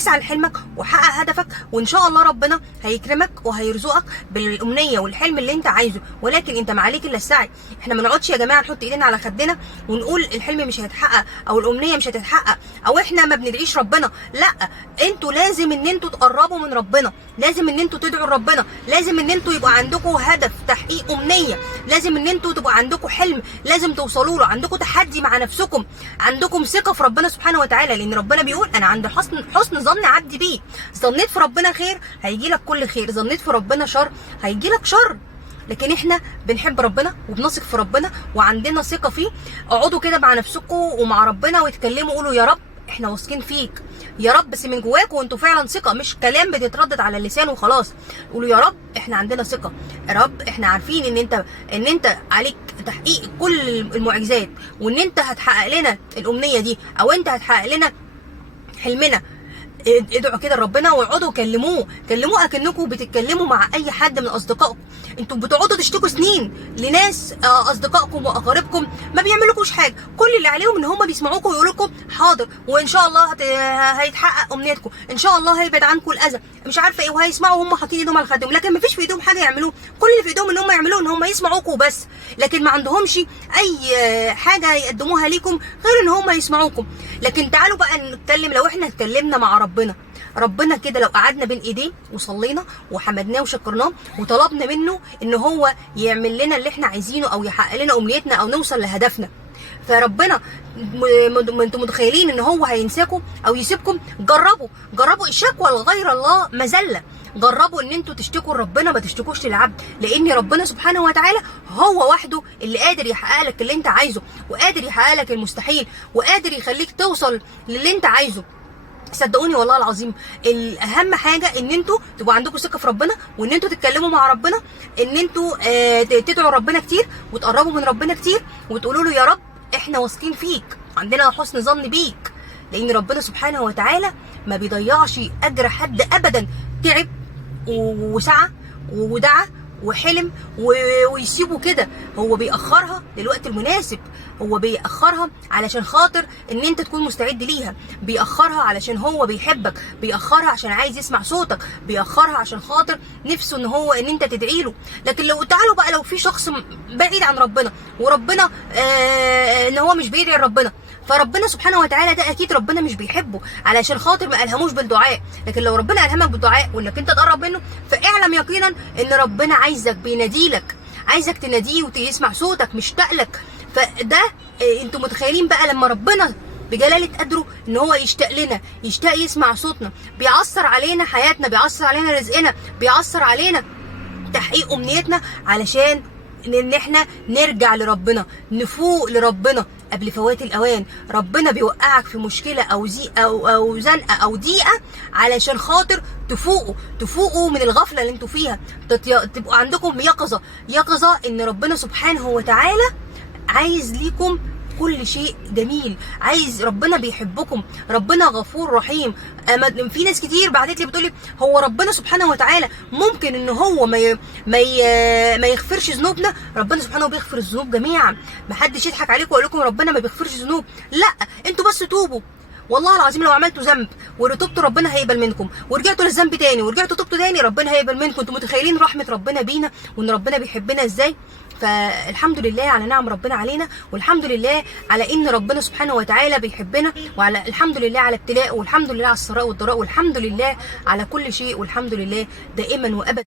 اسعى لحلمك وحقق هدفك، وان شاء الله ربنا هيكرمك وهيرزقك بالامنيه والحلم اللي انت عايزه، ولكن انت ما عليك الا السعي. احنا ما نقعدش يا جماعه نحط ايدينا على خدنا ونقول الحلم مش هيتحقق او الامنيه مش هتتحقق او احنا ما بندعيش ربنا. لا، انتوا لازم ان انتوا تقربوا من ربنا، لازم ان انتوا تدعوا ربنا، لازم ان انتوا يبقى عندكم هدف تحقيق امنيه، لازم ان انتوا تبقى عندكم حلم لازم توصلوا له، عندكم تحدي مع نفسكم، عندكم ثقه في ربنا سبحانه وتعالى، لان ربنا بيقول انا عند حسن ظن عبدي بيه. ظنيت في ربنا خير هيجي لك كل خير، ظنيت في ربنا شر هيجي لك شر. لكن احنا بنحب ربنا وبنثق في ربنا وعندنا ثقه فيه. اقعدوا كده مع نفسكم ومع ربنا واتكلموا، قولوا يا رب احنا واثقين فيك يا رب، بس من جواكم وانتوا فعلا ثقه، مش كلام بتتردد على اللسان وخلاص. قولوا يا رب احنا عندنا ثقه، يا رب احنا عارفين ان انت عليك تحقيق كل المعجزات، وان انت هتحقق لنا الامنيه دي، او انت هتحقق لنا حلمنا. ادعوا كده لربنا واقعدوا كلموه اكنكم بتتكلموا مع اي حد من اصدقائكم. انتوا بتقعدوا تشتكوا سنين لناس اصدقائكم واقاربكم ما بيعملوكوش حاجه، كل اللي عليهم ان هم بيسمعوكم ويقولوا لكم حاضر وان شاء الله هيتحقق امنيتكم، ان شاء الله هيبعد عنكم الاذى، مش عارفه ايه، وهيسمعوا هم حاطين ايدهم على خدهم، لكن ما فيش في ايدهم حاجه يعملوه. كل اللي في ايدهم ان هم يعملوه ان هم يسمعوكم بس، لكن ما عندهمش اي حاجه يقدموها ليكم غير ان هم يسمعوكم. لكن تعالوا بقى نتكلم، لو احنا اتكلمنا مع ربنا كده، لو قعدنا بين ايديه وصلينا وحمدناه وشكرناه وطلبنا منه ان هو يعمل لنا اللي احنا عايزينه او يحقق لنا امنيتنا او نوصل لهدفنا، فربنا انتم متخيلين ان هو هينساكم او يسيبكم؟ جربوا الشكوى لغير الله مذله، جربوا ان انتوا تشتكوا لربنا ما تشتكوش للعبد، لان ربنا سبحانه وتعالى هو وحده اللي قادر يحقق لك اللي انت عايزه، وقادر يحقق لك المستحيل، وقادر يخليك توصل للي انت عايزه. صدقوني والله العظيم الاهم حاجه ان انتوا تبقوا عندكم ثقه في ربنا، وان انتوا تتكلموا مع ربنا، ان انتوا تدعوا ربنا كتير وتقربوا من ربنا كتير وتقولوا له يا رب احنا واثقين فيك، عندنا حسن ظن بيك، لان ربنا سبحانه وتعالى ما بيضيعش اجر حد ابدا. تعب وسعى ودعا وحلم ويسيبه كده، هو بيأخرها للوقت المناسب، هو بيأخرها علشان خاطر ان انت تكون مستعد ليها، بيأخرها علشان هو بيحبك، بيأخرها عشان عايز يسمع صوتك، بيأخرها عشان خاطر نفسه ان انت تدعي له. لكن لو تعالوا بقى، لو في شخص بعيد عن ربنا وربنا ان هو مش بيدعي ربنا، فربنا سبحانه وتعالى ده اكيد ربنا مش بيحبه علشان خاطر ما الهموش بالدعاء. لكن لو ربنا الهمك بالدعاء وانك انت تقرب منه، فاعلم يقينا ان ربنا عايزك، بيناديلك، عايزك تناديه ويسمع صوتك، مشتاق لك. فده انتوا متخيلين بقى لما ربنا بجلالة قدره ان هو يشتاق لنا، يشتاق يسمع صوتنا، بيعصر علينا حياتنا، بيعصر علينا رزقنا، بيعصر علينا تحقيق امنيتنا، علشان ان احنا نرجع لربنا، نفوق لربنا قبل فوات الاوان. ربنا بيوقعك في مشكله او او زنقه او ضيقه علشان خاطر تفوقوا من الغفله اللي انتوا فيها، تبقوا عندكم يقظه ان ربنا سبحانه وتعالى عايز ليكم كل شيء جميل، عايز، ربنا بيحبكم، ربنا غفور رحيم. في ناس كتير بعتت لي بتقولي هو ربنا سبحانه وتعالى ممكن ان هو ما يغفرش ذنوبنا؟ ربنا سبحانه بيغفر الذنوب جميعا، ما حدش يضحك عليكم ويقول لكم ربنا ما بيغفرش ذنوب، لا، انتوا بس توبوا. والله العظيم لو عملتوا ذنب وتوبتوا ربنا هيقبل منكم، ورجعتوا للذنب تاني ورجعتوا توبتوا تاني ربنا هيقبل منكم. انتوا متخيلين رحمه ربنا بينا وان ربنا بيحبنا ازاي؟ فالحمد لله على نعم ربنا علينا، والحمد لله على ان ربنا سبحانه وتعالى بيحبنا، وعلى الحمد لله على ابتلاء، والحمد لله على السراء والضراء، والحمد لله على كل شيء، والحمد لله دائما وابدا.